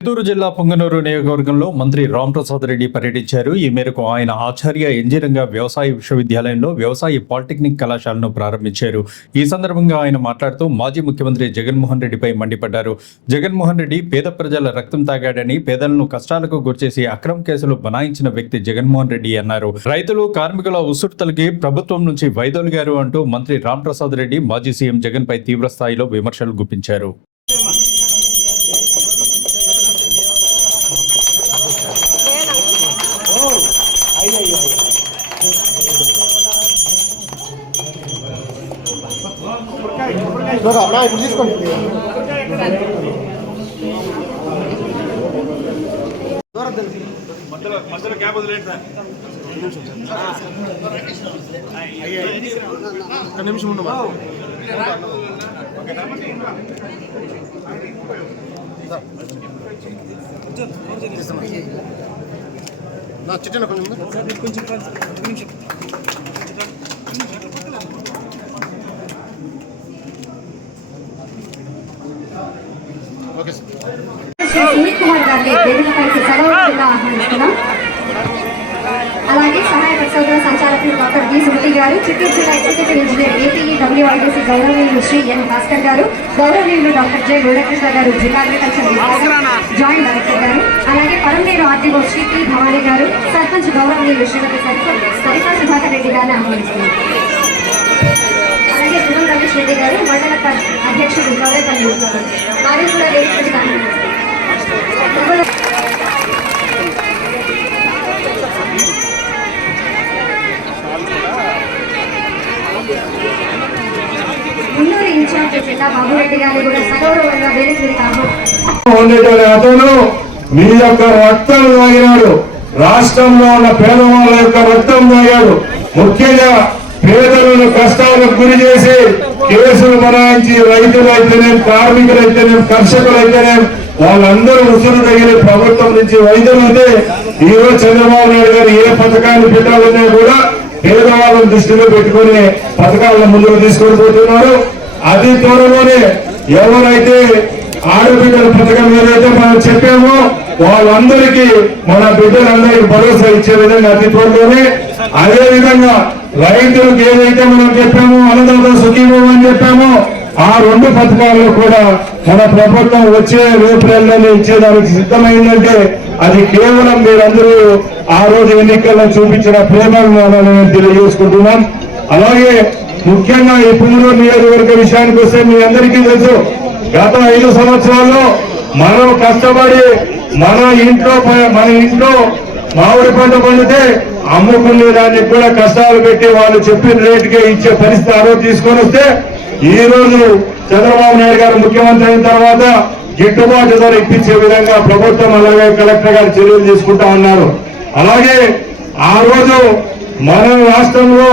చిత్తూరు జిల్లా పొంగనూరు నియోజకవర్గంలో మంత్రి రాంప్రసాద్ రెడ్డి పర్యటించారు. ఈ మేరకు ఆయన ఆచార్య ఇంజనీరింగ్ వ్యవసాయ విశ్వవిద్యాలయంలో వ్యవసాయ పాలిటెక్నిక్ కళాశాలను ప్రారంభించారు. ఈ సందర్భంగా ఆయన మాట్లాడుతూ మాజీ ముఖ్యమంత్రి జగన్మోహన్ రెడ్డిపై మండిపడ్డారు. జగన్మోహన్ రెడ్డి పేద ప్రజల రక్తం తాగాడని, పేదలను కష్టాలకు గురిచేసి అక్రమ కేసులు బనాయించిన వ్యక్తి జగన్మోహన్ రెడ్డి అన్నారు. రైతులు, కార్మికుల ఉసుట్తలకి ప్రభుత్వం నుంచి వైదొలిగారు అంటూ మంత్రి రాంప్రసాద్ రెడ్డి మాజీ సీఎం జగన్ పై తీవ్ర స్థాయిలో విమర్శలు గుప్పించారు. నిమిషం ఉండు నా చిట్టిన కొంచెం ఓకే సునీల్ కుమార్ గారిని వేదికపైకి సెలవుగా ఆహ్వానిస్తున్నాం. అలాగే సహాయ పరిశోధన సంచాలకులు డాక్టర్ బి సుమతి గారు, చిత్తూరు జిల్లా ఎగ్జిక్యూటివ్ ఇంజనీర్ ఏపీఈడబ్ల్యూఐడిసి గౌరవనీయులు శ్రీ ఎన్ భాస్కర్ గారు, గౌరవనీయులు డాక్టర్ జె గోడకృష్ణ గారు, జిల్లా అగ్రికల్చర్ జాయింట్ డైరెక్టర్ గారు, అలాగే పరంనేరు ఆర్డీఓ శ్రీ పి భవానీ గారు, సర్పంచ్ గౌరవనీయులు శ్రీమతి సరితా సుధాకర్ రెడ్డి గారిని ఆహ్వానిస్తున్నారు. అలాగే సుమన్ రమేష్ రెడ్డి గారు, మండల అధ్యక్షుడు గౌరవపల్లి వారు కూడా వేదికపైకి ఆహ్వానిస్తున్నారు. మున్నూరు ఇన్ఛార్జ్ జిల్లా బాబురెడ్డి గారిని కూడా సగౌరవంగా వేదికపైకి అతను మీ యొక్క రక్తం తాగినాడు. రాష్ట్రంలో ఉన్న పేదవాళ్ళ యొక్క రక్తం తాగాడు. ముఖ్యంగా పేదలను కష్టాలకు గురి చేసి కేసులు బనాయించి రైతులైతేనే, కార్మికులైతేనే, కర్షకులైతేనే వాళ్ళందరూ ఉసురు తగిలి ప్రభుత్వం నుంచి వైద్యులు అయితే ఈరోజు చంద్రబాబు నాయుడు గారు ఏ పథకాన్ని పెట్టాలన్నా కూడా పేదవాళ్ళను దృష్టిలో పెట్టుకుని పథకాలను ముందుకు తీసుకొని పోతున్నారు. అతి త్వరలోనే ఎవరైతే ఆడబిడ్డల పథకం ఏదైతే మనం చెప్పామో వాళ్ళందరికీ, మన బిడ్డలందరికీ భరోసా ఇచ్చే విధంగా అతి త్వరలోనే, అదే విధంగా రైతులకు ఏదైతే మనం చెప్పామో అన్నదాత సుఖీభవం అని చెప్పామో ఆ రెండు పథకాల్లో కూడా మన ప్రభుత్వం వచ్చే ఏప్రిల్లోనే ఇచ్చేదానికి సిద్ధమైందంటే అది కేవలం మీరందరూ ఆ రోజు ఎన్నికల్లో చూపించిన ప్రేమను తెలియజేసుకుంటున్నాం. అలాగే ముఖ్యంగా ఈ పొంగనూరు నియోజకవర్గ విషయానికి వస్తే మీ అందరికీ తెలుసు, గత 5 సంవత్సరాల్లో మనం కష్టపడి మన ఇంట్లో మామిడి పంట పండితే అమ్ముకునే దానికి కూడా కష్టాలు పెట్టి వాళ్ళు చెప్పిన రేటుకే ఇచ్చే పరిస్థితి ఆ రోజు తీసుకొని వస్తే, ఈ రోజు చంద్రబాబు నాయుడు గారు ముఖ్యమంత్రి అయిన తర్వాత గిట్టుబాటు ధర ఇప్పించే విధంగా ప్రభుత్వం అలాగే కలెక్టర్ గారు చర్యలు తీసుకుంటా ఉన్నారు. అలాగే ఆ రోజు మన రాష్ట్రంలో